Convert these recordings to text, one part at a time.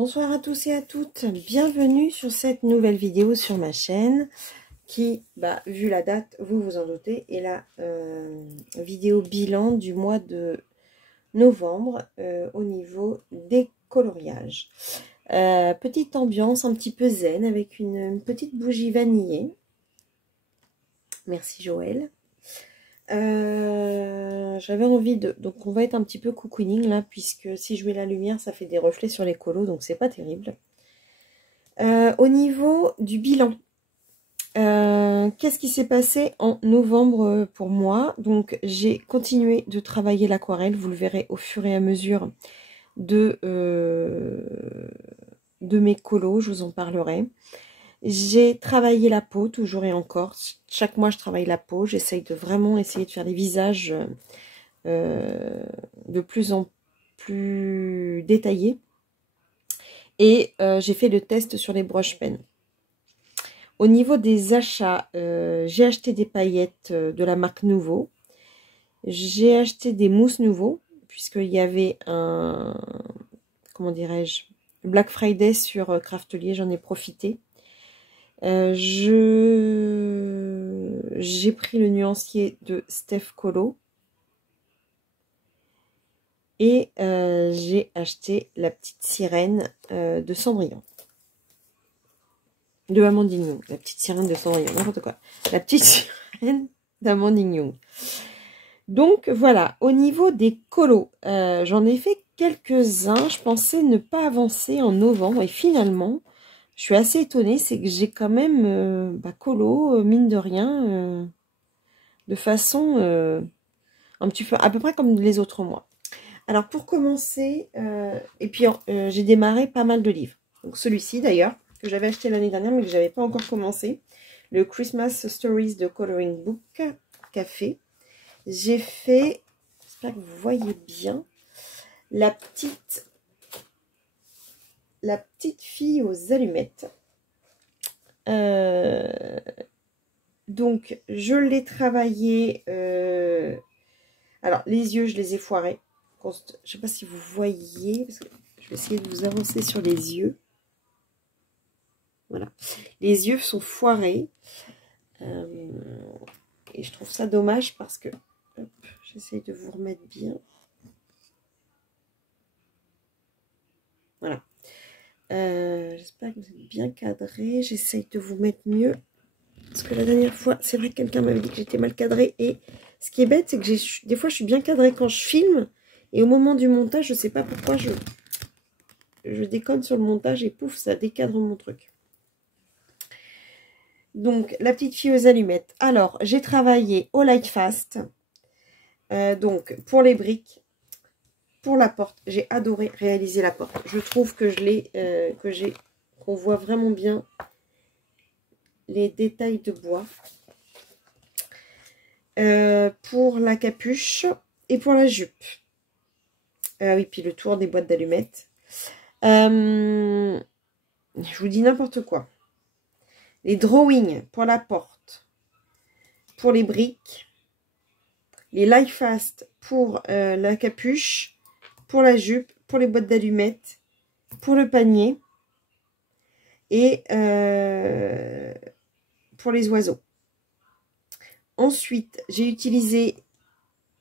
Bonsoir à tous et à toutes, bienvenue sur cette nouvelle vidéo sur ma chaîne qui, vu la date, vous vous en doutez, est la vidéo bilan du mois de novembre au niveau des coloriages. Petite ambiance un petit peu zen avec une petite bougie vanillée. Merci Joël. J'avais envie de... Donc on va être un petit peu cocooning là, puisque si je mets la lumière, ça fait des reflets sur les colos, donc c'est pas terrible. Au niveau du bilan, qu'est-ce qui s'est passé en novembre pour moi? Donc j'ai continué de travailler l'aquarelle, vous le verrez au fur et à mesure de mes colos, je vous en parlerai. J'ai travaillé la peau, toujours et encore. Chaque mois, je travaille la peau. J'essaye de vraiment essayer de faire les visages de plus en plus détaillés. Et j'ai fait le test sur les brush pens. Au niveau des achats, j'ai acheté des paillettes de la marque Nouveau. J'ai acheté des mousses Nouveau, puisqu'il y avait un... Comment dirais-je? Black Friday sur Craftelier, j'en ai profité. J'ai pris le nuancier de Steph Colo et j'ai acheté la petite sirène de Cendrillon, de Amandine Young, la petite sirène de Cendrillon, n'importe quoi, la petite sirène d'Amandine Young. Donc voilà, au niveau des colos, j'en ai fait quelques-uns. Je pensais ne pas avancer en novembre et finalement je suis assez étonnée, c'est que j'ai quand même colo, mine de rien, de façon un petit peu, à peu près comme les autres mois. Alors pour commencer, et puis j'ai démarré pas mal de livres. Donc celui-ci d'ailleurs, que j'avais acheté l'année dernière mais que j'avais pas encore commencé. Le Christmas Stories de Coloring Book Café. J'ai fait, j'espère que vous voyez bien, la petite fille aux allumettes. Donc je l'ai travaillé. Alors les yeux, je les ai foirés. Je sais pas si vous voyez, parce que je vais essayer de vous avancer sur les yeux. Voilà, les yeux sont foirés. Et je trouve ça dommage parce que j'essaye de vous remettre bien. Voilà. J'espère que vous êtes bien cadré. J'essaye de vous mettre mieux. Parce que la dernière fois, c'est vrai que quelqu'un m'avait dit que j'étais mal cadrée. Et ce qui est bête, c'est que des fois, je suis bien cadrée quand je filme. Et au moment du montage, je ne sais pas pourquoi je déconne sur le montage et pouf, ça décadre mon truc. Donc, la petite fille aux allumettes. Alors, j'ai travaillé au Light Fast. Donc, pour les briques. Pour la porte, j'ai adoré réaliser la porte. Je trouve que qu'on voit vraiment bien les détails de bois. Pour la capuche et pour la jupe. Oui, puis le tour des boîtes d'allumettes. Je vous dis n'importe quoi. Les drawings pour la porte, pour les briques, les Light Fast pour la capuche, pour la jupe, pour les boîtes d'allumettes, pour le panier et pour les oiseaux. Ensuite, j'ai utilisé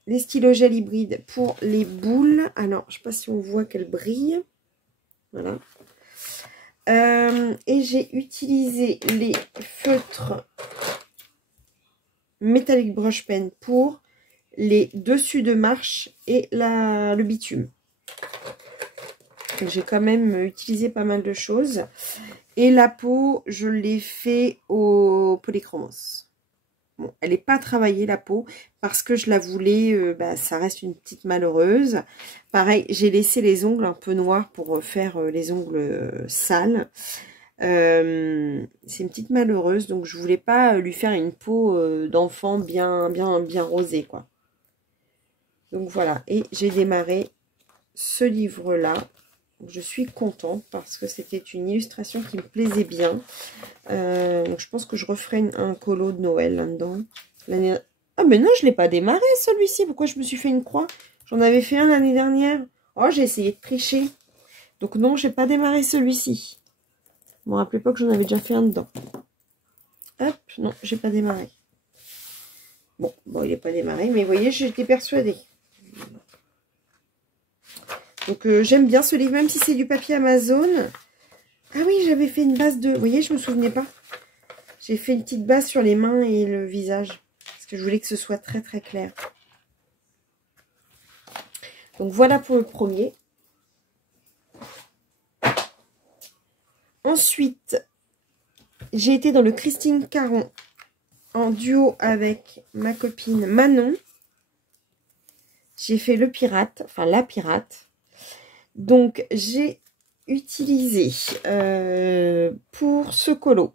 les stylos gel hybride pour les boules. Alors, je ne sais pas si on voit qu'elles brillent. Voilà. Et j'ai utilisé les feutres Metallic Brush Pen pour les dessus de marche et le bitume. J'ai quand même utilisé pas mal de choses. Et la peau, je l'ai fait au polychromos. Bon, elle n'est pas travaillée la peau parce que je la voulais, ça reste une petite malheureuse. Pareil, j'ai laissé les ongles un peu noirs pour faire les ongles sales. C'est une petite malheureuse, donc je voulais pas lui faire une peau d'enfant bien rosée, quoi. Donc voilà, et j'ai démarré ce livre-là. Je suis contente parce que c'était une illustration qui me plaisait bien. Donc je pense que je referai un colo de Noël là-dedans. Ah mais non, je ne l'ai pas démarré celui-ci. Pourquoi je me suis fait une croix? J'en avais fait un l'année dernière. Oh, j'ai essayé de tricher. Donc non, j'ai pas démarré celui-ci. Je me rappelais pas que j'en avais déjà fait un dedans. Hop, non, j'ai pas démarré. Bon, il n'est pas démarré, mais vous voyez, j'étais persuadée. Donc j'aime bien ce livre, même si c'est du papier Amazon. Ah oui, j'avais fait une base de... Vous voyez, je me souvenais pas. J'ai fait une petite base sur les mains et le visage. Parce que je voulais que ce soit très très clair. Donc voilà pour le premier. Ensuite, j'ai été dans le Christine Caron en duo avec ma copine Manon. J'ai fait le pirate, enfin la pirate. Donc j'ai utilisé pour ce colo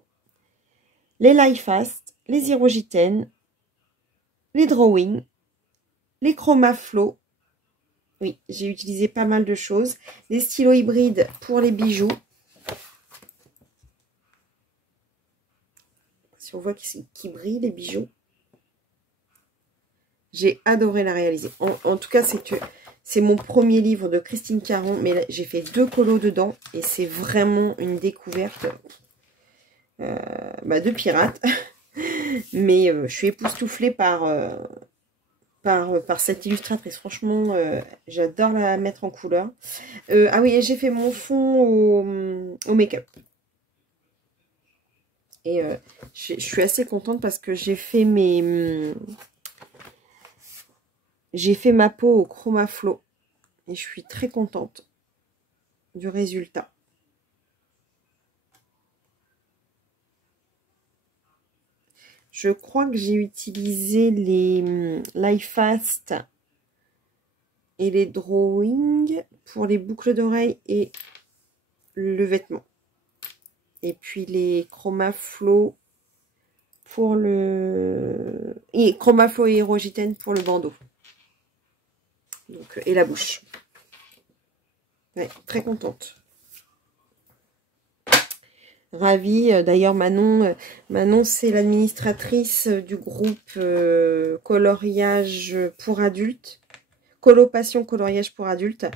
les Life Fast, les Hirogiten, les Drawing, les Chroma Flow. Oui, j'ai utilisé pas mal de choses. Les stylos hybrides pour les bijoux. Si on voit qu'ils brillent, les bijoux. J'ai adoré la réaliser. En tout cas, c'est mon premier livre de Christine Caron. Mais j'ai fait 2 colos dedans. Et c'est vraiment une découverte de pirate. Mais je suis époustouflée par cette illustratrice. Franchement, j'adore la mettre en couleur. Ah oui, j'ai fait mon fond au make-up. Et je suis assez contente parce que j'ai fait ma peau au Chroma Flow. Et je suis très contente du résultat. Je crois que j'ai utilisé les Life Fast et les Drawing pour les boucles d'oreilles et le vêtement. Et puis les Chroma Flow pour le... Et Chroma Flow et Hirogiten pour le bandeau. Donc, et la bouche. Ouais, très contente. Ravie. D'ailleurs, Manon c'est l'administratrice du groupe coloriage pour adultes. Coloration coloriage pour adultes.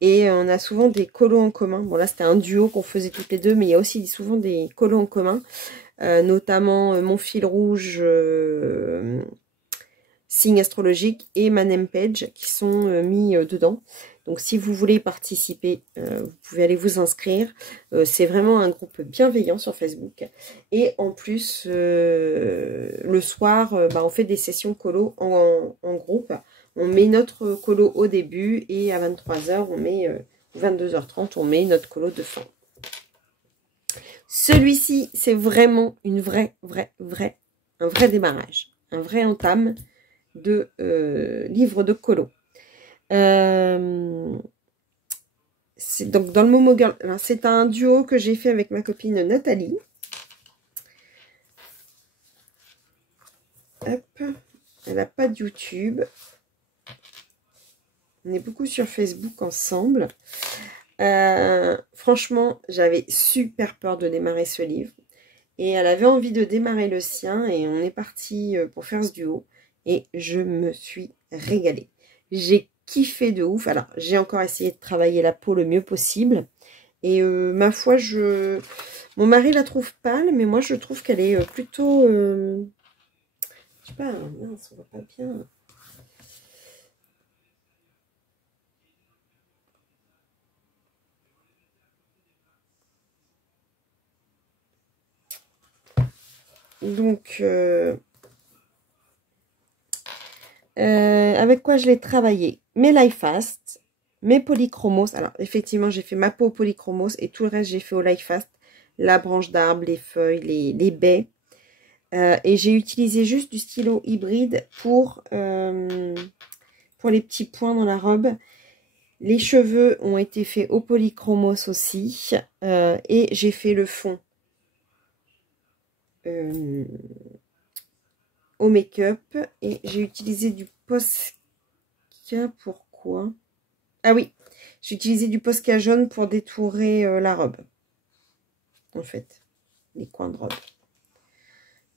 Et on a souvent des colos en commun. Bon, là, c'était un duo qu'on faisait toutes les deux, mais il y a aussi souvent des colos en commun. Notamment Mon fil rouge, Signe astrologique et ma name page qui sont mis dedans. Donc, si vous voulez participer, vous pouvez aller vous inscrire. C'est vraiment un groupe bienveillant sur Facebook. Et en plus, le soir, on fait des sessions colo en groupe. On met notre colo au début et à 23h, on met 22h30, on met notre colo de fin. Celui-ci, c'est vraiment un vrai démarrage, un vrai entame de livre de colo. C'est donc dans le Momo Girl. C'est un duo que j'ai fait avec ma copine Nathalie. Hop, elle n'a pas de YouTube. On est beaucoup sur Facebook ensemble. Franchement, j'avais super peur de démarrer ce livre. Et elle avait envie de démarrer le sien. Et on est parti pour faire ce duo. Et je me suis régalée. J'ai kiffé de ouf. Alors, j'ai encore essayé de travailler la peau le mieux possible. Et ma foi, mon mari la trouve pâle. Mais moi, je trouve qu'elle est plutôt... je sais pas, mince, on voit pas bien... Donc, avec quoi je l'ai travaillé? Mes Life Fast, mes polychromos. Alors, effectivement, j'ai fait ma peau au polychromos et tout le reste, j'ai fait au Life Fast. La branche d'arbre, les feuilles, les baies. Et j'ai utilisé juste du stylo hybride pour les petits points dans la robe. Les cheveux ont été faits au polychromos aussi. Et j'ai fait le fond au make-up. Et j'ai utilisé du Posca. Pourquoi? Ah oui, j'ai utilisé du Posca jaune pour détourer la robe. En fait, les coins de robe.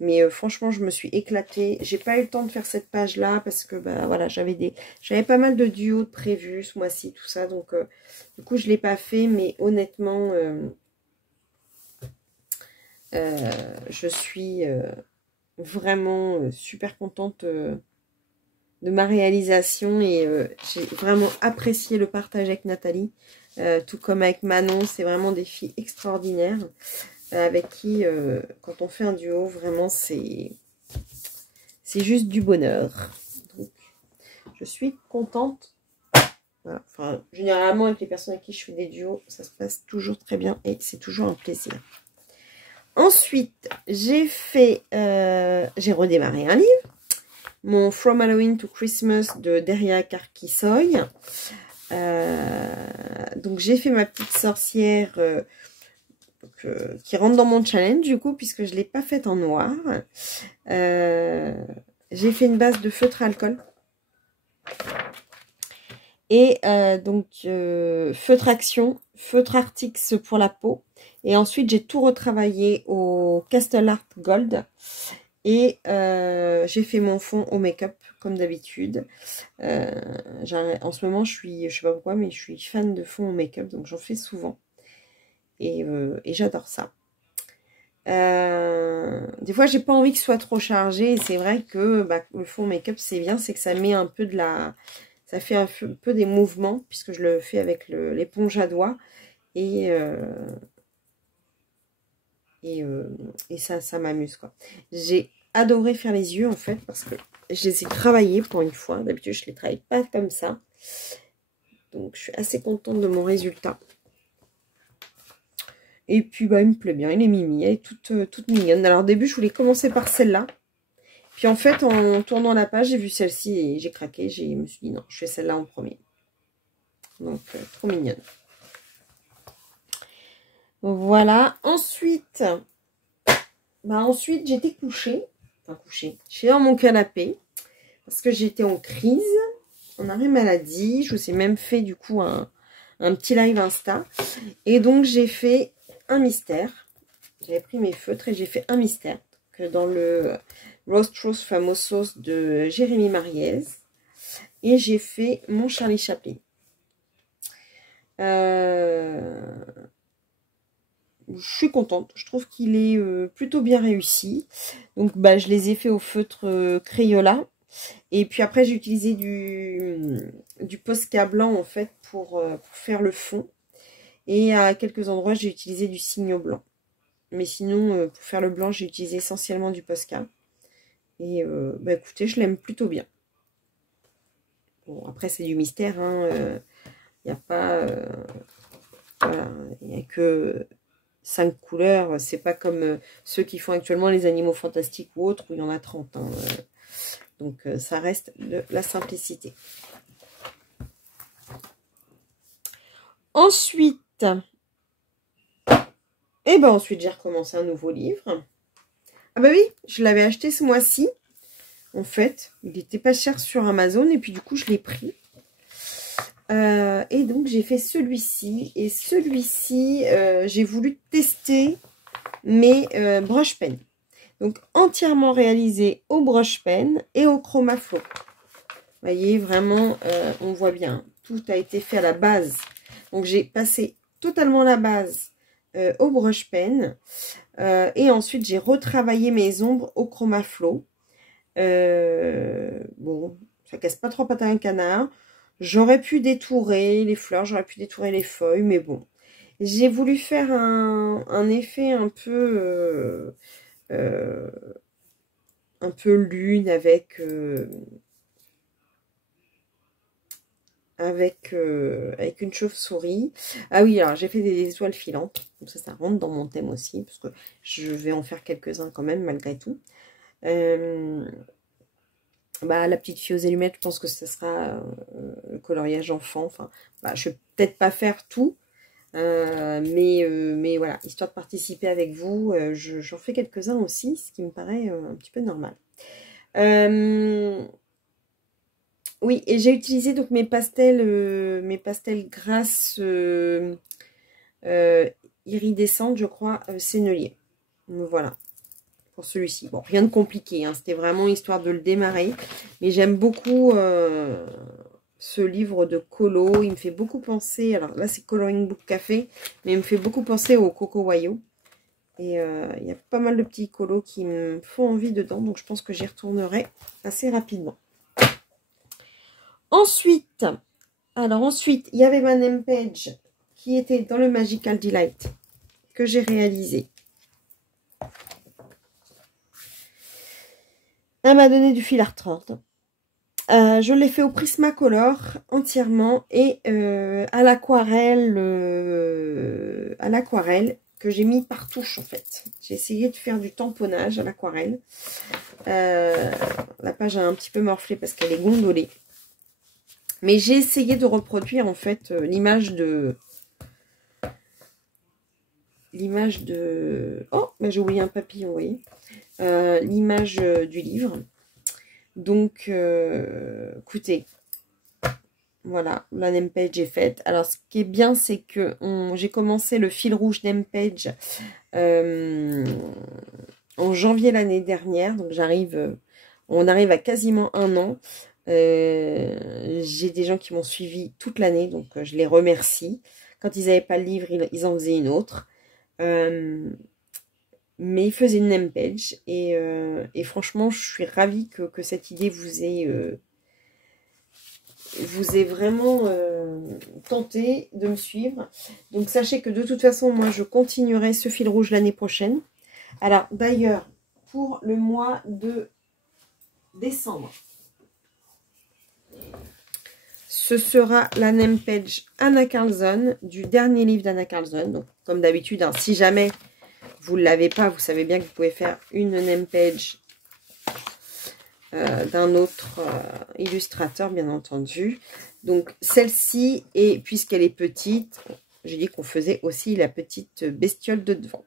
Mais franchement, je me suis éclatée. J'ai pas eu le temps de faire cette page-là parce que bah voilà, j'avais pas mal de duos de prévus ce mois-ci, tout ça. Donc du coup, je l'ai pas fait, mais honnêtement, je suis vraiment super contente de ma réalisation et j'ai vraiment apprécié le partage avec Nathalie, tout comme avec Manon. C'est vraiment des filles extraordinaires avec qui, quand on fait un duo, vraiment c'est juste du bonheur. Donc, je suis contente. Voilà. Enfin, généralement, avec les personnes avec qui je fais des duos, ça se passe toujours très bien et c'est toujours un plaisir. Ensuite, j'ai redémarré un livre. Mon From Halloween to Christmas de Deria Karkisoy. Donc j'ai fait ma petite sorcière qui rentre dans mon challenge du coup, puisque je ne l'ai pas faite en noir. J'ai fait une base de feutre à alcool. Et donc feutre action, feutre Artix pour la peau. Et ensuite j'ai tout retravaillé au Castle Art Gold. Et j'ai fait mon fond au make-up comme d'habitude. En ce moment, je sais pas pourquoi, mais je suis fan de fond au make-up, donc j'en fais souvent. Et j'adore ça. Des fois, j'ai pas envie que ce soit trop chargé. Et c'est vrai que bah, le fond au make-up, c'est bien, c'est que ça met un peu de la... Ça fait un peu des mouvements, puisque je le fais avec l'éponge à doigts. Et ça m'amuse, quoi. J'ai adoré faire les yeux, en fait, parce que je les ai travaillés pour une fois. D'habitude, je les travaille pas comme ça. Donc, je suis assez contente de mon résultat. Et puis, bah, il me plaît bien. Il est mimi. Elle est toute mignonne. Alors, au début, je voulais commencer par celle-là. Puis, en fait, en tournant la page, j'ai vu celle-ci et j'ai craqué. Je me suis dit, non, je fais celle-là en premier. Donc, trop mignonne. Voilà. Ensuite, j'étais couchée. Enfin, couchée. J'étais dans mon canapé. Parce que j'étais en crise. En arrêt maladie. Je vous ai même fait, du coup, un petit live Insta. Et donc, j'ai fait un mystère. J'avais pris mes feutres et j'ai fait un mystère. Donc, dans le Rostros Famosos de Jérémy Mariez. Et j'ai fait mon Charlie Chaplin. Je suis contente. Je trouve qu'il est plutôt bien réussi. Donc, bah, je les ai fait au feutre Crayola. Et puis après, j'ai utilisé du Posca blanc, en fait, pour faire le fond. Et à quelques endroits, j'ai utilisé du Signo blanc. Mais sinon, pour faire le blanc, j'ai utilisé essentiellement du Posca. Et bah, écoutez, je l'aime plutôt bien. Bon, après, c'est du mystère. Il n'y a pas... voilà, il n'y a que 5 couleurs. C'est pas comme ceux qui font actuellement les animaux fantastiques ou autres, où il y en a 30. Donc, ça reste de la simplicité. Ensuite, j'ai recommencé un nouveau livre. Ah bah oui, je l'avais acheté ce mois-ci. En fait, il n'était pas cher sur Amazon et puis du coup, je l'ai pris. Et donc, j'ai fait celui-ci. Et celui-ci, j'ai voulu tester mes brush pen. Donc, entièrement réalisé au brush pen et au ChromaFlow. Vous voyez, vraiment, on voit bien. Tout a été fait à la base. Donc, j'ai passé totalement la base au brush pen. Et ensuite, j'ai retravaillé mes ombres au ChromaFlow. Bon, ça casse pas trop patin à un canard. J'aurais pu détourer les fleurs, j'aurais pu détourer les feuilles, mais bon. J'ai voulu faire un effet un peu lune avec une chauve-souris. Ah oui, alors j'ai fait des étoiles filantes. Comme ça rentre dans mon thème aussi, parce que je vais en faire quelques-uns quand même, malgré tout. Bah, la petite fille aux allumettes, je pense que ce sera le coloriage enfant. Enfin, bah, je vais peut-être pas faire tout, mais voilà, histoire de participer avec vous, j'en fais quelques-uns aussi, ce qui me paraît un petit peu normal. Oui, et j'ai utilisé donc mes pastels grasses iridescentes, je crois, sennelier. Voilà, pour celui-ci. Bon, rien de compliqué, hein, c'était vraiment histoire de le démarrer. Mais j'aime beaucoup ce livre de colo. Il me fait beaucoup penser, alors là c'est Coloring Book Café, mais il me fait beaucoup penser au Coco Wayo. Et il y a pas mal de petits colos qui me font envie dedans, donc je pense que j'y retournerai assez rapidement. Ensuite, il y avait ma name page qui était dans le Magical Delight que j'ai réalisé. Elle m'a donné du fil à retordre. Je l'ai fait au Prismacolor entièrement et à l'aquarelle que j'ai mis par touche en fait. J'ai essayé de faire du tamponnage à l'aquarelle. La page a un petit peu morflé parce qu'elle est gondolée. Mais j'ai essayé de reproduire en fait l'image de... Oh, mais j'ai oublié un papillon, vous voyez. L'image du livre. Donc, écoutez, voilà, la name page est faite. Alors, ce qui est bien, c'est que j'ai commencé le fil rouge name page en janvier l'année dernière. Donc, on arrive à quasiment un an. J'ai des gens qui m'ont suivi toute l'année, donc je les remercie. Quand ils n'avaient pas le livre, ils en faisaient une autre. Mais ils faisaient une name page et franchement, je suis ravie que cette idée vous ait vraiment tenté de me suivre. Donc sachez que de toute façon, moi je continuerai ce fil rouge l'année prochaine. Alors d'ailleurs, pour le mois de décembre, ce sera la name page Anna Carlson, du dernier livre d'Anna Carlson. Donc comme d'habitude, hein, si jamais vous ne l'avez pas, vous savez bien que vous pouvez faire une name page d'un autre illustrateur, bien entendu. Donc, celle-ci, et puisqu'elle est petite, j'ai dit qu'on faisait aussi la petite bestiole de devant.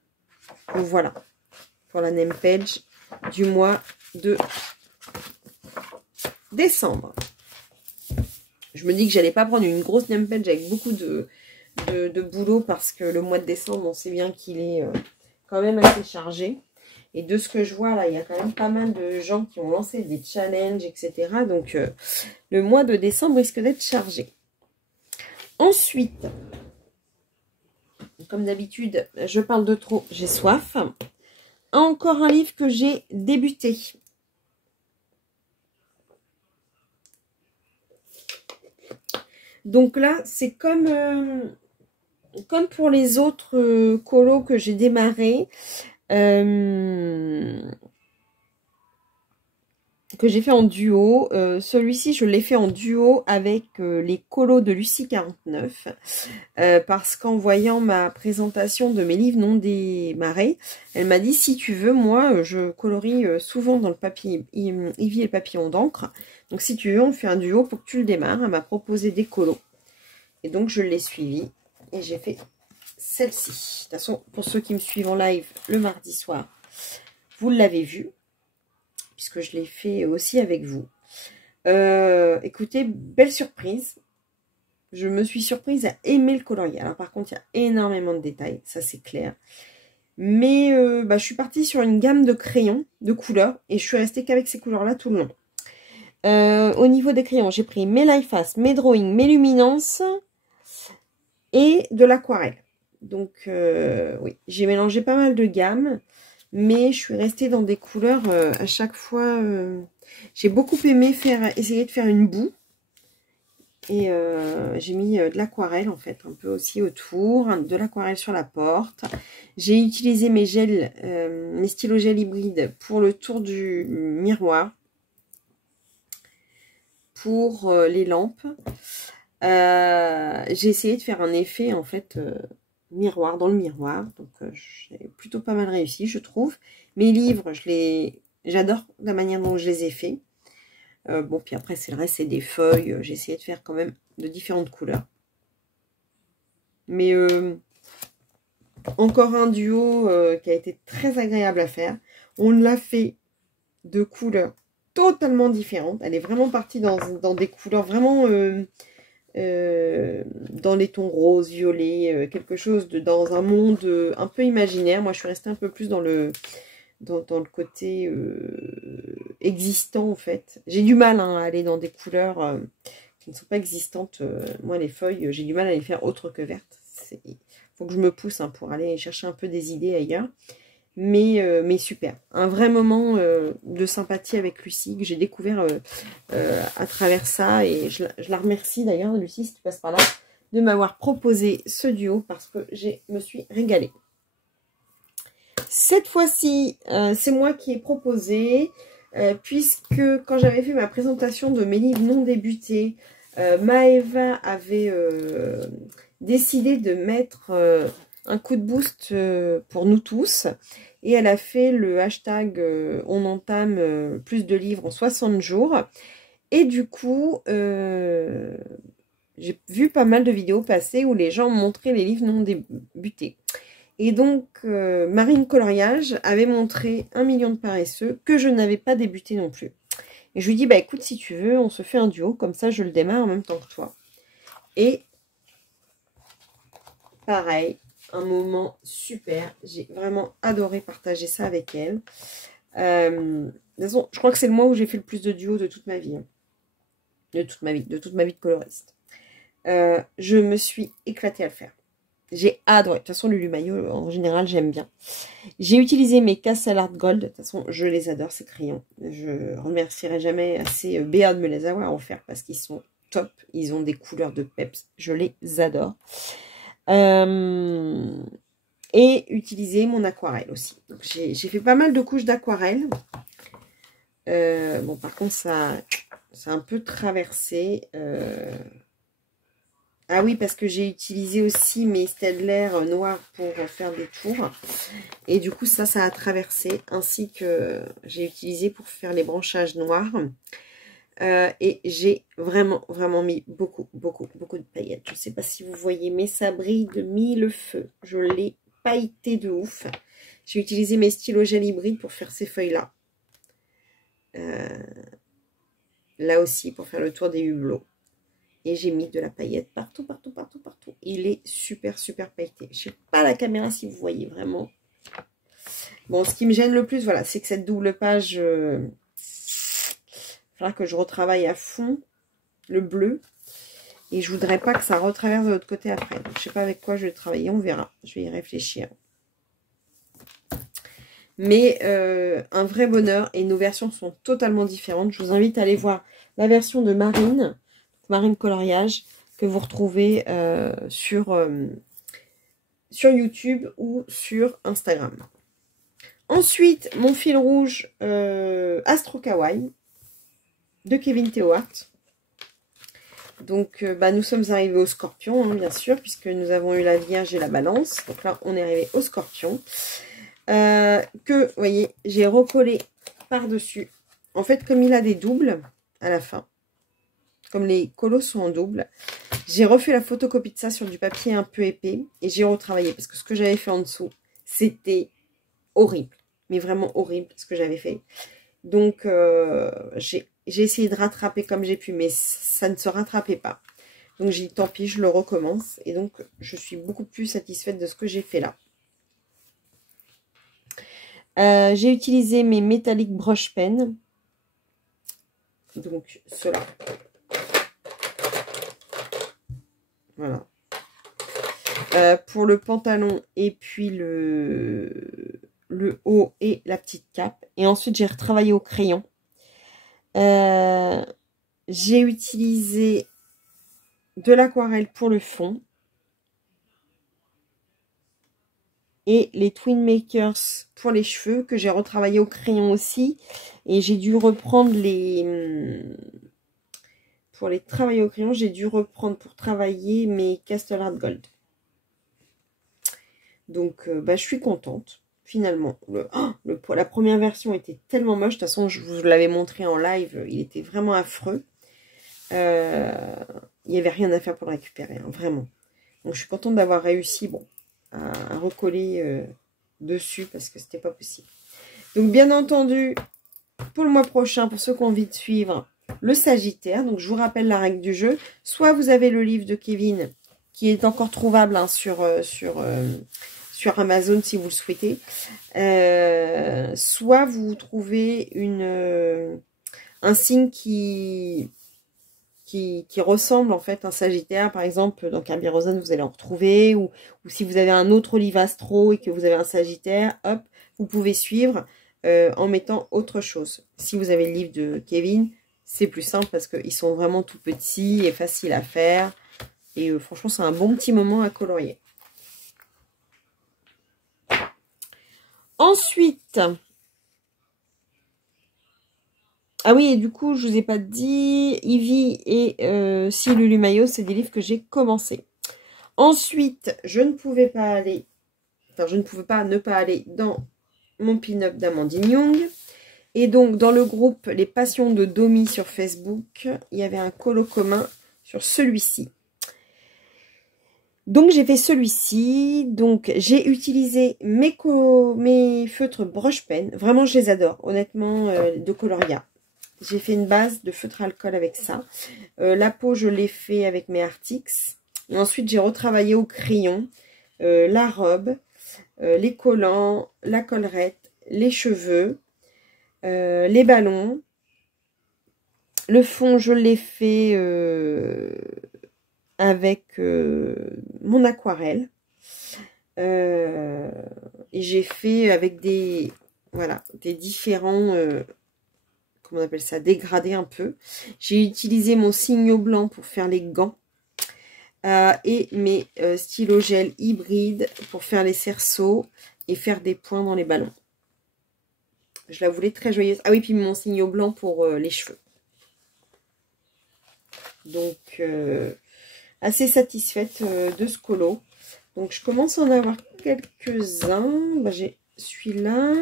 Donc, voilà, pour la name page du mois de décembre. Je me dis que j'allais pas prendre une grosse name page avec beaucoup de boulot, parce que le mois de décembre, on sait bien qu'il est... quand même assez chargé. Et de ce que je vois là, il y a quand même pas mal de gens qui ont lancé des challenges, etc. Donc le mois de décembre risque d'être chargé. Ensuite, comme d'habitude, je parle de trop, j'ai soif. Encore un livre que j'ai débuté. Donc là, c'est comme pour les autres colos que j'ai démarré. Que j'ai fait en duo. Celui-ci, je l'ai fait en duo avec les colos de Lucie 49. Parce qu'en voyant ma présentation de mes livres non démarrés, elle m'a dit, si tu veux, moi, je colorie souvent dans le papier Ivy et le papillon d'encre. Donc, si tu veux, on fait un duo pour que tu le démarres. Elle m'a proposé des colos. Et donc, je l'ai suivi. Et j'ai fait celle-ci. De toute façon, pour ceux qui me suivent en live le mardi soir, vous l'avez vu, puisque je l'ai fait aussi avec vous. Écoutez, belle surprise. Je me suis surprise à aimer le colorier. Alors par contre, il y a énormément de détails, ça c'est clair. Mais je suis partie sur une gamme de crayons, de couleurs, et je suis restée qu'avec ces couleurs-là tout le long. Au niveau des crayons, j'ai pris mes Life Fast, mes Drawing, mes Luminance et de l'aquarelle. Donc oui, j'ai mélangé pas mal de gammes. Mais je suis restée dans des couleurs à chaque fois. J'ai beaucoup aimé essayer de faire une boue. Et j'ai mis de l'aquarelle en fait, un peu aussi autour. De l'aquarelle sur la porte. J'ai utilisé mes gels, mes stylos gel hybrides pour le tour du miroir. Pour les lampes. J'ai essayé de faire un effet en fait... miroir dans le miroir, donc j'ai plutôt pas mal réussi, je trouve. Mes livres, j'adore la manière dont je les ai faits. Bon, puis après c'est le reste, c'est des feuilles, j'ai essayé de faire quand même de différentes couleurs. Mais encore un duo qui a été très agréable à faire. On l'a fait de couleurs totalement différentes. Elle est vraiment partie dans des couleurs vraiment dans les tons roses, violets, quelque chose dans un monde un peu imaginaire. Moi, je suis restée un peu plus dans dans le côté existant, en fait. J'ai du mal hein, à aller dans des couleurs qui ne sont pas existantes. Moi, les feuilles, j'ai du mal à les faire autres que vertes. Il faut que je me pousse hein, pour aller chercher un peu des idées ailleurs. Mais super. Un vrai moment de sympathie avec Lucie que j'ai découvert à travers ça. Et je la remercie d'ailleurs, Lucie, si tu passes par là, de m'avoir proposé ce duo parce que je me suis régalée. Cette fois-ci, c'est moi qui ai proposé, puisque quand j'avais fait ma présentation de mes livres non débutés, Maëva avait décidé de mettre un coup de boost pour nous tous. Et elle a fait le hashtag on entame plus de livres en 60 jours. Et du coup, j'ai vu pas mal de vidéos passer où les gens montraient les livres non débutés. Et donc, Marine Coloriage avait montré 1 million de paresseux que je n'avais pas débuté non plus. Et je lui dis, bah écoute, si tu veux, on se fait un duo, comme ça je le démarre en même temps que toi. Et pareil, un moment super. J'ai vraiment adoré partager ça avec elle. De toute façon, je crois que c'est le mois où j'ai fait le plus de duos de toute ma vie. Hein. De toute ma vie de coloriste. Je me suis éclatée à le faire. J'ai adoré. De toute façon, Lulu Maillot, en général, j'aime bien. J'ai utilisé mes Castle Art Gold. De toute façon, je les adore, ces crayons. Je remercierai jamais assez Béa de me les avoir offerts parce qu'ils sont top. Ils ont des couleurs de peps. Je les adore. Et utiliser mon aquarelle aussi. J'ai fait pas mal de couches d'aquarelle. Bon, par contre, ça a un peu traversé. Ah oui, parce que j'ai utilisé aussi mes Staedtler noirs pour faire des tours. Et du coup, ça a traversé. Ainsi que j'ai utilisé pour faire les branchages noirs. Et j'ai vraiment mis beaucoup de paillettes. Je ne sais pas si vous voyez, mais ça brille de mille feux. Je l'ai pailleté de ouf. J'ai utilisé mes stylos gel hybride pour faire ces feuilles-là. Là aussi, pour faire le tour des hublots. Et j'ai mis de la paillette partout. Il est super pailleté. Je ne sais pas la caméra si vous voyez vraiment. Bon, ce qui me gêne le plus, voilà, c'est que cette double page, il faudra que je retravaille à fond le bleu. Et je voudrais pas que ça retraverse de l'autre côté après. Donc, je sais pas avec quoi je vais travailler, on verra. Je vais y réfléchir. Mais un vrai bonheur. Et nos versions sont totalement différentes. Je vous invite à aller voir la version de Marine Coloriage, que vous retrouvez sur YouTube ou sur Instagram. Ensuite, mon fil rouge Astro Kawaii de Kevin Théohart. Donc, nous sommes arrivés au Scorpion, hein, bien sûr, puisque nous avons eu la Vierge et la Balance. Donc là, on est arrivé au Scorpion. Que, vous voyez, j'ai recollé par-dessus. En fait, comme il a des doubles à la fin, comme les colos sont en double, j'ai refait la photocopie de ça sur du papier un peu épais et j'ai retravaillé parce que ce que j'avais fait en dessous, c'était horrible. Mais vraiment horrible ce que j'avais fait. Donc, j'ai essayé de rattraper comme j'ai pu, mais ça ne se rattrapait pas. Donc, j'ai dit tant pis, je le recommence. Et donc, je suis beaucoup plus satisfaite de ce que j'ai fait là. J'ai utilisé mes Metallic Brush Pen. Donc, ceux-là. Voilà. Pour le pantalon et puis le haut et la petite cape. Et ensuite, j'ai retravaillé au crayon. J'ai utilisé de l'aquarelle pour le fond. Et les Twin Makers pour les cheveux que j'ai retravaillé au crayon aussi. Et j'ai dû reprendre les... Pour les travailler au crayon, j'ai dû reprendre pour travailler mes Castle Art Gold. Donc, je suis contente. Finalement, la première version était tellement moche. De toute façon, je vous l'avais montré en live. Il était vraiment affreux. Il n'y avait rien à faire pour le récupérer, hein, vraiment. Donc, je suis contente d'avoir réussi à recoller dessus parce que c'était pas possible. Donc, bien entendu, pour le mois prochain, pour ceux qui ont envie de suivre, le Sagittaire. Donc, je vous rappelle la règle du jeu. Soit vous avez le livre de Kevin qui est encore trouvable hein, sur sur Amazon si vous le souhaitez. Soit vous trouvez un signe qui ressemble en fait à un Sagittaire, par exemple dans Carbirosane vous allez en retrouver, ou si vous avez un autre Olive Astro et que vous avez un Sagittaire, hop, vous pouvez suivre en mettant autre chose. Si vous avez le livre de Kevin, c'est plus simple parce qu'ils sont vraiment tout petits et faciles à faire. Et franchement, c'est un bon petit moment à colorier. Ensuite, ah oui, et du coup, je vous ai pas dit, Ivy et Si Lulu Mayo, c'est des livres que j'ai commencé. Ensuite, je ne pouvais pas ne pas aller dans mon pin-up d'Amandine Young. Et donc, dans le groupe Les Passions de Domi sur Facebook, il y avait un colo commun sur celui-ci. Donc, j'ai fait celui-ci. Donc, j'ai utilisé mes feutres brush pen. Vraiment, je les adore. Honnêtement, de Coloria. J'ai fait une base de feutre alcool avec ça. La peau, je l'ai fait avec mes Artix. Et ensuite, j'ai retravaillé au crayon la robe, les collants, la collerette, les cheveux, les ballons. Le fond, je l'ai fait avec mon aquarelle. Et j'ai fait avec des différents... comment on appelle ça, dégradé un peu. J'ai utilisé mon Signo blanc pour faire les gants et mes stylos gel hybrides pour faire les cerceaux et faire des points dans les ballons. Je la voulais très joyeuse. Ah oui, puis mon Signo blanc pour les cheveux. Donc, assez satisfaite de ce colo. Donc, je commence à en avoir quelques-uns. Ben, j'ai celui-là.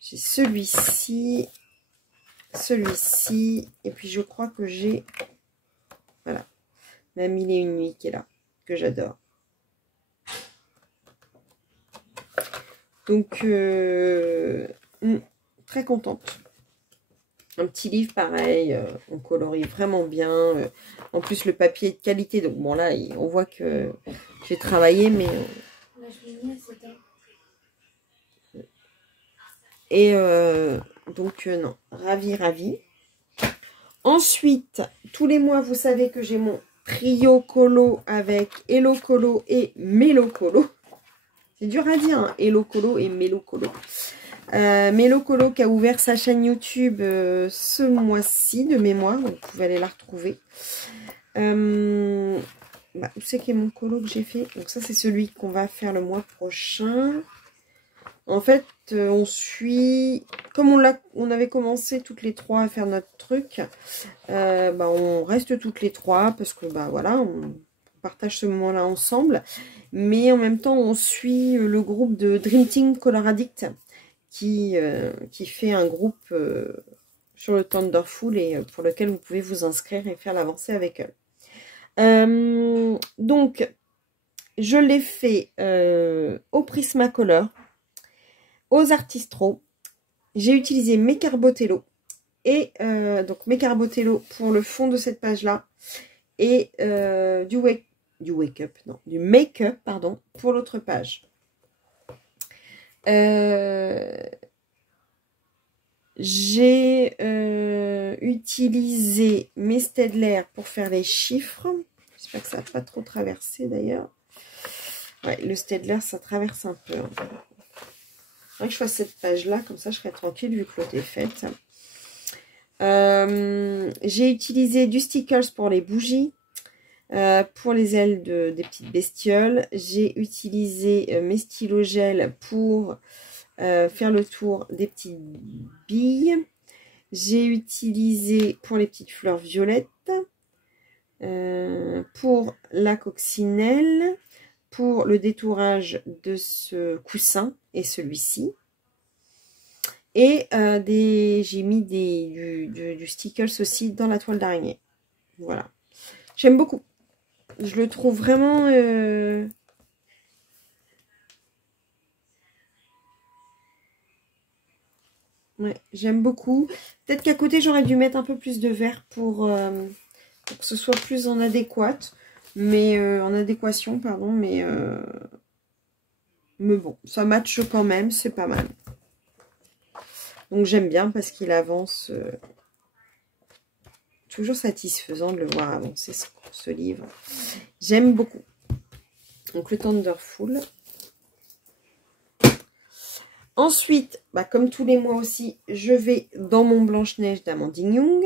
J'ai celui-ci, et puis je crois que j'ai, voilà, la 1001 nuits qui est là, que j'adore. Donc, très contente. Un petit livre pareil, on colorie vraiment bien. En plus, le papier est de qualité, donc bon là, on voit que j'ai travaillé, mais... Et donc, non, ravie. Ensuite, tous les mois, vous savez que j'ai mon trio colo avec Hello Colo et Mélo Colo. C'est dur à dire, hein, Hello Colo et Mélo Colo. Mélo Colo qui a ouvert sa chaîne YouTube ce mois-ci de mémoire, donc vous pouvez aller la retrouver. Où c'est qu'il y a mon colo que j'ai fait? Donc ça, c'est celui qu'on va faire le mois prochain. En fait, on suit, comme on avait commencé toutes les trois à faire notre truc, on reste toutes les trois parce que voilà, on partage ce moment-là ensemble. Mais en même temps, on suit le groupe de Dream Team Color Addict qui fait un groupe sur le Thunderful et pour lequel vous pouvez vous inscrire et faire l'avancée avec eux. Donc, je l'ai fait au Prismacolor, aux Artistro. J'ai utilisé mes Carbotello et donc mes Carbotello pour le fond de cette page là et du make-up pardon pour l'autre page. J'ai utilisé mes Staedtler pour faire les chiffres. J'espère que ça n'a pas trop traversé d'ailleurs. Ouais, le Staedtler ça traverse un peu. Que je fasse cette page là, comme ça je serai tranquille vu que l'autre est faite. J'ai utilisé du stickers pour les bougies, pour les ailes des petites bestioles. J'ai utilisé mes stylos gel pour faire le tour des petites billes. J'ai utilisé pour les petites fleurs violettes, pour la coccinelle, pour le détourage de ce coussin et celui-ci. Et j'ai mis du stickers aussi dans la toile d'araignée. Voilà. J'aime beaucoup. Je le trouve vraiment... Ouais, j'aime beaucoup. Peut-être qu'à côté, j'aurais dû mettre un peu plus de vert pour que ce soit plus en adéquate. mais en adéquation, pardon, mais bon, ça matche quand même, c'est pas mal. Donc j'aime bien parce qu'il avance. Toujours satisfaisant de le voir avancer ce livre. J'aime beaucoup. Donc le Thunderful. Ensuite, bah, comme tous les mois aussi, je vais dans mon Blanche-Neige d'Amandine Young.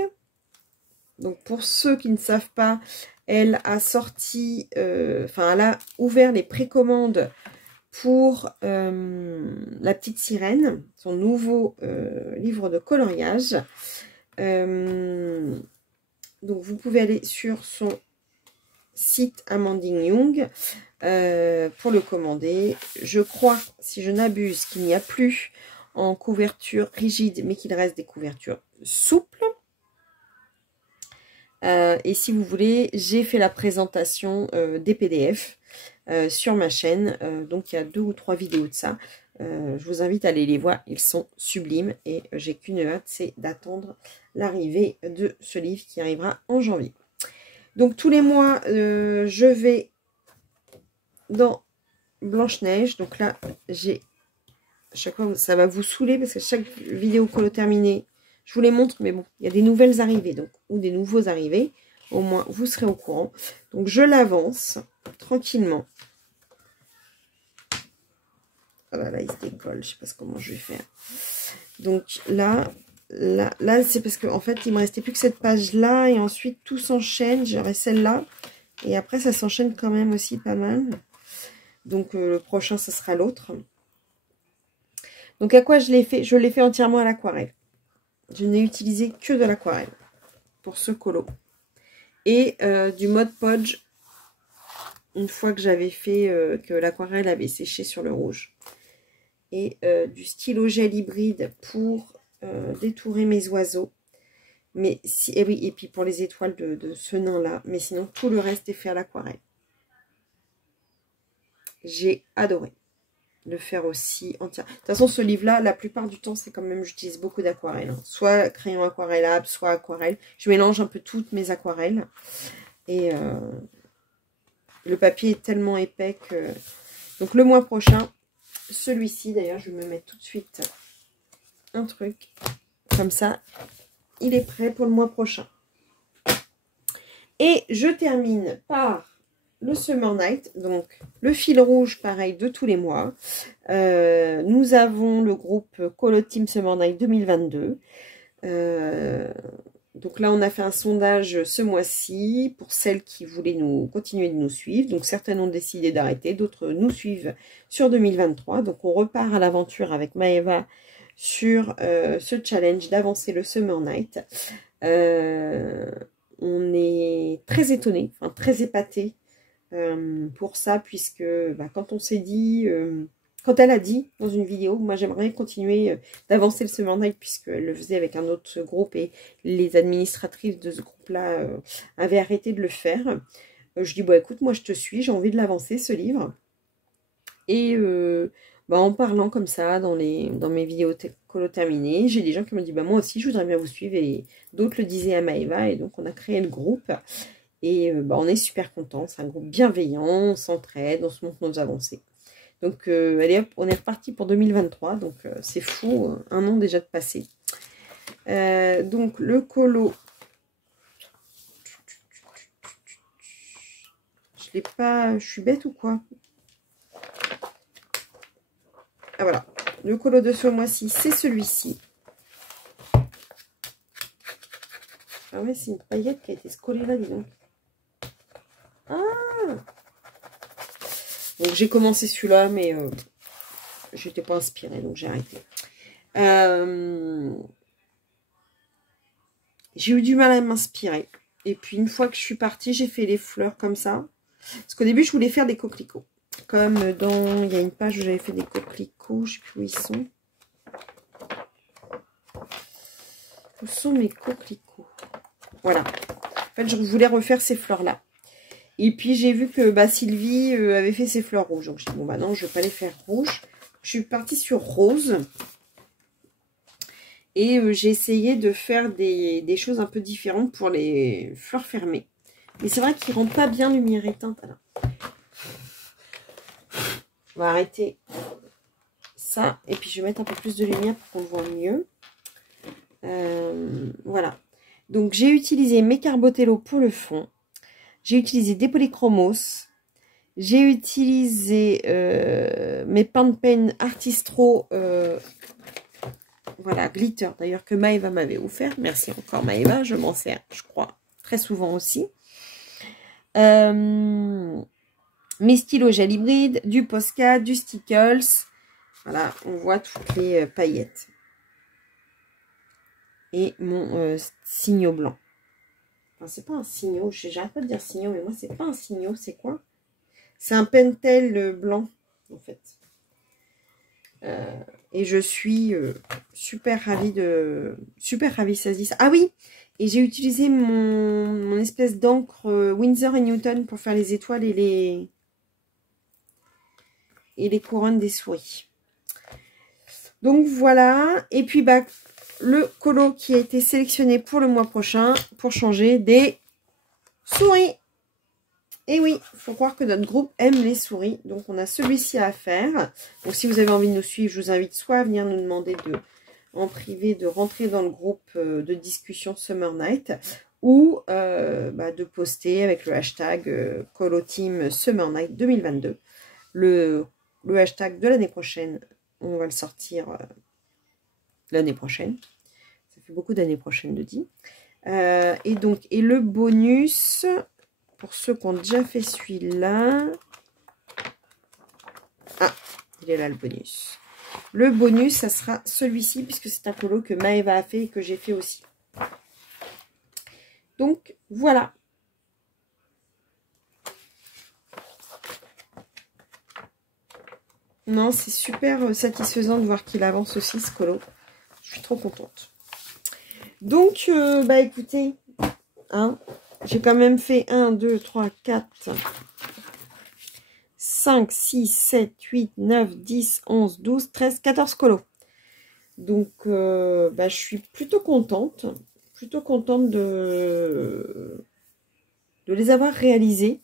Donc pour ceux qui ne savent pas, elle a sorti, elle a ouvert les précommandes pour La Petite Sirène, son nouveau livre de coloriage. Donc vous pouvez aller sur son site Amandine Young pour le commander. Je crois, si je n'abuse, qu'il n'y a plus en couverture rigide, mais qu'il reste des couvertures souples. Et si vous voulez, j'ai fait la présentation des PDF sur ma chaîne. Donc il y a 2 ou 3 vidéos de ça. Je vous invite à aller les voir, ils sont sublimes et j'ai qu'une hâte, c'est d'attendre l'arrivée de ce livre qui arrivera en janvier. Donc tous les mois, je vais dans Blanche-Neige. Donc là, j'ai à chaque fois, ça va vous saouler parce que chaque vidéo colo terminée, je vous les montre, mais bon, il y a des nouvelles arrivées, donc, ou des nouveaux arrivés. Au moins, vous serez au courant. Donc je l'avance tranquillement. Oh là là, il se décolle, je sais pas comment je vais faire. Donc là c'est parce que en fait, il me restait plus que cette page-là, et ensuite tout s'enchaîne. J'aurai celle-là, et après ça s'enchaîne quand même aussi pas mal. Donc le prochain, ce sera l'autre. Donc à quoi je l'ai fait? Je l'ai fait entièrement à l'aquarelle. Je n'ai utilisé que de l'aquarelle pour ce colo. Et du Mod Podge, une fois que j'avais fait, que l'aquarelle avait séché sur le rouge. Et du stylo gel hybride pour détourer mes oiseaux. Mais si, et oui, et puis pour les étoiles de ce nain-là. Mais sinon, tout le reste est fait à l'aquarelle. J'ai adoré le faire aussi entier. De toute façon, ce livre-là, la plupart du temps, c'est quand même, j'utilise beaucoup d'aquarelle. Hein. Soit crayon aquarellable, soit aquarelle. Je mélange un peu toutes mes aquarelles. Et le papier est tellement épais que... Donc le mois prochain, celui-ci, d'ailleurs, je vais me mettre tout de suite un truc. Comme ça, il est prêt pour le mois prochain. Et je termine par le Summer Night, donc le fil rouge pareil de tous les mois. Nous avons le groupe Colo Team Summer Night 2022. Donc là, on a fait un sondage ce mois-ci pour celles qui voulaient continuer de nous suivre. Donc certaines ont décidé d'arrêter, d'autres nous suivent sur 2023. Donc on repart à l'aventure avec Maëva sur ce challenge d'avancer le Summer Night. On est très étonnés, enfin très épatés pour ça, puisque quand on s'est dit, quand elle a dit dans une vidéo, moi j'aimerais continuer d'avancer le Summer Night, puisqu'elle le faisait avec un autre groupe et les administratrices de ce groupe-là avaient arrêté de le faire. Je dis, bon écoute, moi je te suis, j'ai envie de l'avancer ce livre. Et en parlant comme ça dans mes vidéos colo terminées, j'ai des gens qui m'ont dit, moi aussi je voudrais bien vous suivre, et d'autres le disaient à Maëva, et donc on a créé le groupe. Et on est super contents, c'est un groupe bienveillant, on s'entraide, on se montre nos avancées. Donc allez hop, on est reparti pour 2023, donc c'est fou, un an déjà de passé. Donc le colo, je l'ai pas, je suis bête ou quoi? Ah voilà, le colo de ce mois-ci, c'est celui-ci. Ah ouais, c'est une paillette qui a été collée là, dis donc. Ah! Donc j'ai commencé celui-là, mais j'étais pas inspirée, donc j'ai arrêté. J'ai eu du mal à m'inspirer. Et puis une fois que je suis partie, j'ai fait les fleurs comme ça. Parce qu'au début, je voulais faire des coquelicots. Comme il y a une page où j'avais fait des coquelicots, je sais plus où ils sont. Où sont mes coquelicots? Voilà. En fait, je voulais refaire ces fleurs-là. Et puis, j'ai vu que Sylvie avait fait ses fleurs rouges. Donc, je dis, bon, non, je ne vais pas les faire rouges. Je suis partie sur rose. Et j'ai essayé de faire des choses un peu différentes pour les fleurs fermées. Mais c'est vrai qu'il rend pas bien lumière éteinte. Alors, on va arrêter ça. Et puis, je vais mettre un peu plus de lumière pour qu'on le voit mieux. Voilà. Donc, j'ai utilisé mes Carbotello pour le fond. J'ai utilisé des polychromos. J'ai utilisé mes Paint Pen Artistro. Voilà, glitter. D'ailleurs, que Maëva m'avait offert. Merci encore Maëva. Je m'en sers, je crois, très souvent aussi. Mes stylos gel hybride, du Posca, du Stickles. Voilà, on voit toutes les paillettes. Et mon signaux blanc. Enfin, c'est pas un signaux, j'arrête pas de dire signaux, mais moi, c'est pas un signaux, c'est quoi? C'est un Pentel blanc, en fait. Et je suis super ravie, ça se dit ça. Ah oui! Et j'ai utilisé mon espèce d'encre Winsor & Newton pour faire les étoiles et les couronnes des souris. Donc voilà. Et puis bah, le colo qui a été sélectionné pour le mois prochain pour changer des souris. Et oui, il faut croire que notre groupe aime les souris. Donc on a celui-ci à faire. Donc si vous avez envie de nous suivre, je vous invite soit à venir nous demander en privé de rentrer dans le groupe de discussion Summer Night, ou de poster avec le hashtag Colo Team Summer Night 2022. Le hashtag de l'année prochaine, on va le sortir l'année prochaine. Ça fait beaucoup d'années prochaines de dit. Et le bonus, pour ceux qui ont déjà fait celui-là. Ah, il est là le bonus. Le bonus, ça sera celui-ci, puisque c'est un colo que Maëva a fait et que j'ai fait aussi. Donc, voilà. Non, c'est super satisfaisant de voir qu'il avance aussi, ce colo. Je suis trop contente. Donc, écoutez, hein, j'ai quand même fait 1, 2, 3, 4, 5, 6, 7, 8, 9, 10, 11, 12, 13, 14 colos. Donc, je suis plutôt contente. Plutôt contente de les avoir réalisés.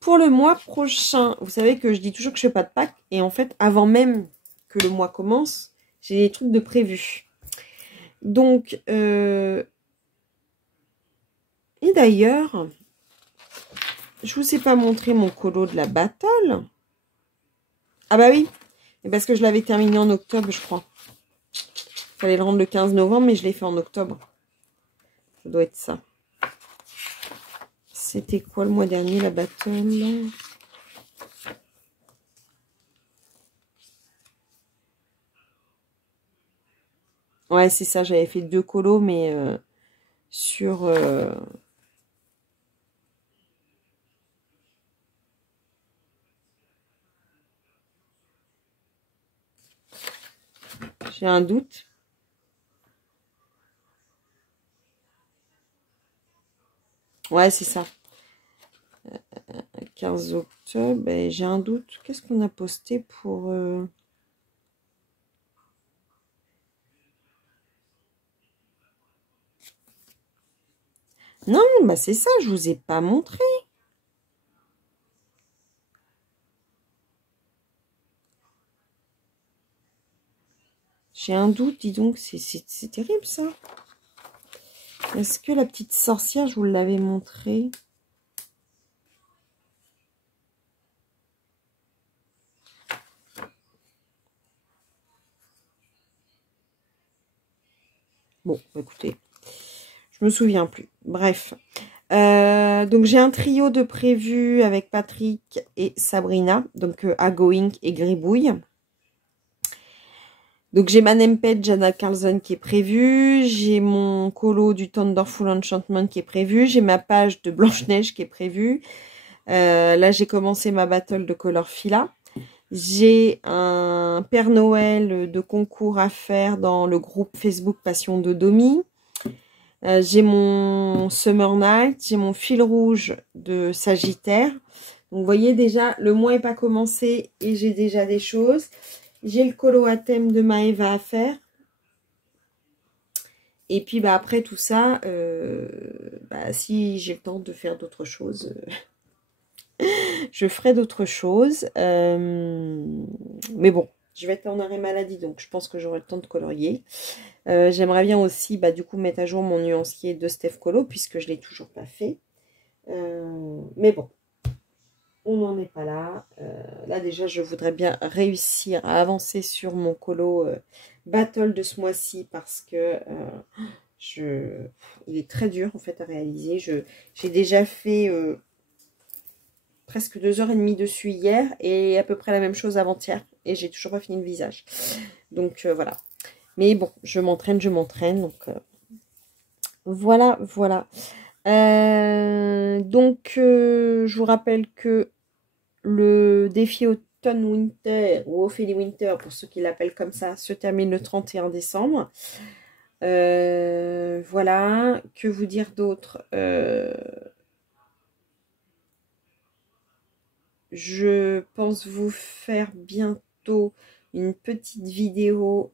Pour le mois prochain, vous savez que je dis toujours que je ne fais pas de Pâques. Et en fait, avant même que le mois commence, j'ai des trucs de prévu. Donc, et d'ailleurs, je vous ai pas montré mon colo de la battle. Ah bah oui, parce que je l'avais terminé en octobre, je crois. Il fallait le rendre le 15 novembre, mais je l'ai fait en octobre. Ça doit être ça. C'était quoi le mois dernier, la battle? Ouais, c'est ça, j'avais fait 2 colos, mais sur... J'ai un doute. Ouais, c'est ça. 15 octobre, j'ai un doute. Qu'est-ce qu'on a posté pour... Non, c'est ça, je vous ai pas montré. J'ai un doute, dis donc, c'est terrible ça. Est-ce que la petite sorcière, je vous l'avais montré? Bon, écoutez, je me souviens plus. Bref. Donc, j'ai un trio de prévus avec Patrick et Sabrina. Donc, Agoing et Gribouille. Donc, j'ai ma Nemped Jana Carlson qui est prévue. J'ai mon colo du Thunderful Enchantment qui est prévu. J'ai ma page de Blanche-Neige qui est prévue. Là, j'ai commencé ma battle de Color Fila. J'ai un Père Noël de concours à faire dans le groupe Facebook Passion de Domi. J'ai mon Summer Night. J'ai mon fil rouge de Sagittaire. Donc, vous voyez déjà, le mois n'est pas commencé et j'ai déjà des choses. J'ai le colo à thème de Maëva à faire. Et puis bah après tout ça, bah, si j'ai le temps de faire d'autres choses, je ferai d'autres choses. Mais bon, je vais être en arrêt maladie, donc je pense que j'aurai le temps de colorier. J'aimerais bien aussi bah, du coup mettre à jour mon nuancier de Steph Colo, puisque je ne l'ai toujours pas fait. Mais bon, on n'en est pas là. Là déjà, je voudrais bien réussir à avancer sur mon colo Battle de ce mois-ci, parce que il est très dur en fait à réaliser. J'ai déjà fait presque 2h30 dessus hier et à peu près la même chose avant-hier, et j'ai toujours pas fini le visage. Donc voilà. Mais bon, je m'entraîne, donc voilà, voilà. Donc je vous rappelle que le défi automne-winter, ou Ophélie Winter pour ceux qui l'appellent comme ça, se termine le 31 décembre. Voilà, que vous dire d'autre? Je pense vous faire bientôt une petite vidéo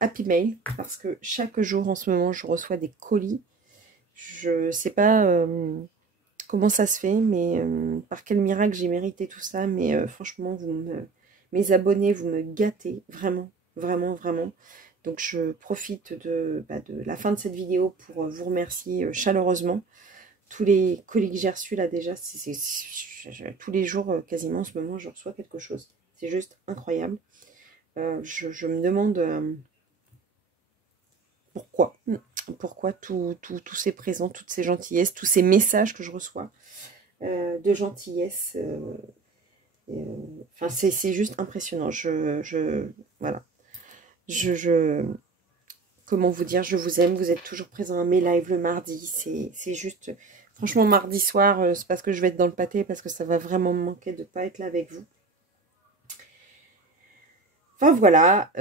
Happy Mail, parce que chaque jour en ce moment je reçois des colis. Je sais pas comment ça se fait, mais par quel miracle j'ai mérité tout ça, mais franchement mes abonnés, vous me gâtez, vraiment, vraiment, vraiment. Donc je profite de la fin de cette vidéo pour vous remercier chaleureusement. Tous les colis que j'ai reçus là déjà, tous les jours quasiment en ce moment je reçois quelque chose. C'est juste incroyable. Je me demande pourquoi tous ces présents, toutes ces gentillesses, tous ces messages que je reçois de gentillesse. Enfin, c'est juste impressionnant. Voilà. Comment vous dire, je vous aime. Vous êtes toujours présents à mes lives le mardi. C'est juste, franchement, mardi soir, c'est parce que je vais être dans le pâté, parce que ça va vraiment me manquer de ne pas être là avec vous. Enfin voilà,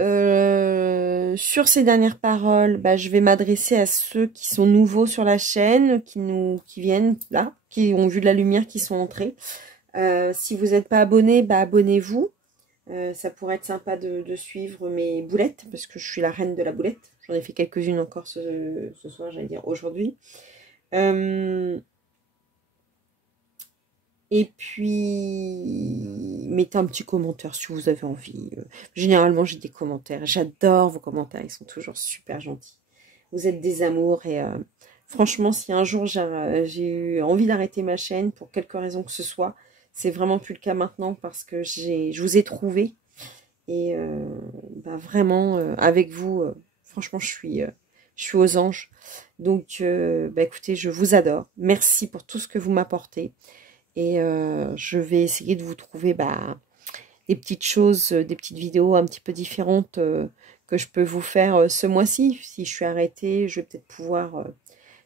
sur ces dernières paroles, bah, je vais m'adresser à ceux qui sont nouveaux sur la chaîne, qui viennent là, qui ont vu de la lumière, qui sont entrés. Si vous n'êtes pas abonné, bah, abonnez-vous. Ça pourrait être sympa de suivre mes boulettes, parce que je suis la reine de la boulette. J'en ai fait quelques-unes encore ce soir, j'allais dire aujourd'hui. Et puis, mettez un petit commentaire si vous avez envie. Généralement, j'ai des commentaires. J'adore vos commentaires. Ils sont toujours super gentils. Vous êtes des amours. Et franchement, si un jour j'ai eu envie d'arrêter ma chaîne pour quelque raison que ce soit, c'est vraiment plus le cas maintenant, parce que je vous ai trouvé. Et bah, vraiment, avec vous, franchement, je suis aux anges. Donc, bah, écoutez, je vous adore. Merci pour tout ce que vous m'apportez. Et je vais essayer de vous trouver des petites choses, des petites vidéos un petit peu différentes que je peux vous faire ce mois-ci. Si je suis arrêtée, je vais peut-être pouvoir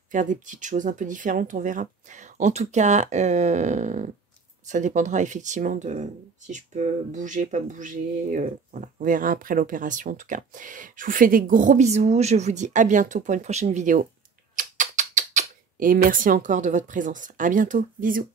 faire des petites choses un peu différentes, on verra. En tout cas, ça dépendra effectivement de si je peux bouger, pas bouger. Voilà, on verra après l'opération en tout cas. Je vous fais des gros bisous. Je vous dis à bientôt pour une prochaine vidéo. Et merci encore de votre présence. À bientôt. Bisous.